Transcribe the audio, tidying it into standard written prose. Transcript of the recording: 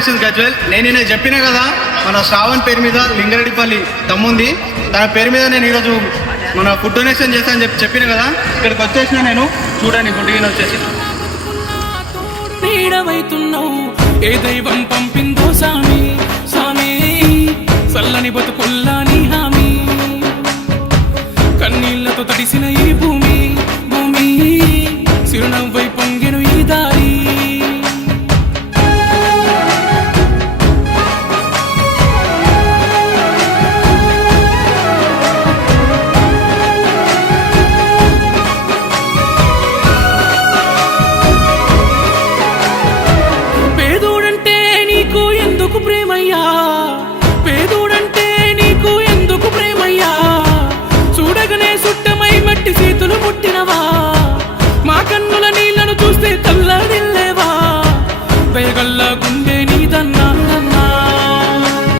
Donations Gajwel. నేను చెప్పినా కదా, మన శ్రావణ్ పేరు మీద లింగారెడ్డిపల్లి తమ్ముంది, తన పేరు మీద నేను ఈరోజు మన ఫుడ్ డొనేషన్ చేస్తానని చెప్పిన కదా. ఇక్కడికి వచ్చేసిన నేను, చూడండి ఫుడ్ వచ్చేసి ఏ దైవం పంపిందో సామి సామి, చల్లని బతుకుల్లా నీ హామీ, కన్నీళ్లతో తడిసిన ఈ భూమి